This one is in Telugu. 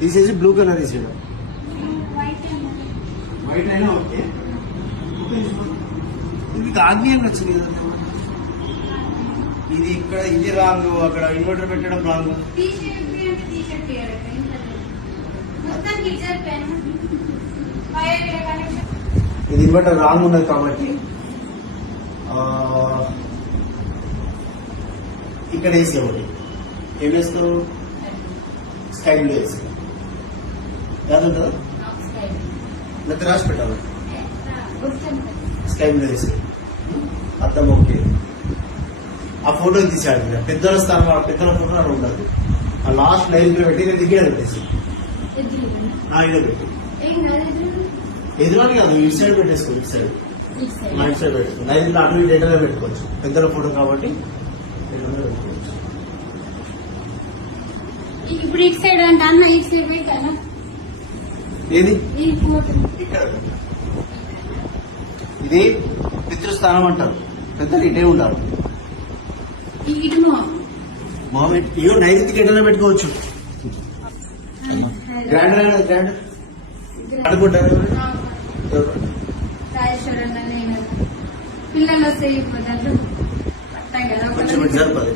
తీసేసి బ్లూ కలర్ వేసాడు. వైట్ అయినా ఓకే. ఇది ఆగ్నేయం వచ్చింది కదా. ఇది ఇక్కడ ఇది రాంగ్, అక్కడ ఇన్వర్టర్ పెట్టడం రాంగ్. ఇది ఇన్వర్టర్ రాంగ్ ఉన్నది కాబట్టి ఇక్కడ వేసి ఒకటి ఏం వేస్తావు? స్కై బ్లూ వేసి యాదు ఉంటుందా? లేకపోతే రాసి పెట్టాలి. స్కై బ్లూ వేసి అర్థం ఓకే. ఆ ఫోటో తీసాడు పెద్దల స్థానం, ఆ పెద్దల ఫోటో నాకు ఉండదు. ఆ లాస్ట్ లైన్ పెట్టి నేను దిగిడ పెట్టేసి ఇక్కడ పెట్టి ఎదురాని కాదు, ఇటు సైడ్ పెట్టేసుకో. ఇటు సైడ్ ఇటు సైడ్ పెట్టుకో. నైన్లో అటు ఇటు డేటాలో పెట్టుకోవచ్చు. పెద్దల ఫోటో కాబట్టి పెట్టుకోవచ్చు. ఇప్పుడు ఇటు సైడ్ అంటే అన్న ఇటు సైడ్ పెట్టాలా? ఏది ఇక్కడ ఇది పితృస్థానం అంటారు. పెద్దలు ఇటే ఉండాలి. ఇవో నైరుతికి ఎట్లా పెట్టుకోవచ్చు. గ్రాండ్ గ్రాండ్ అనుకుంటారు. పిల్లలు వస్తే కొంచెం జరపది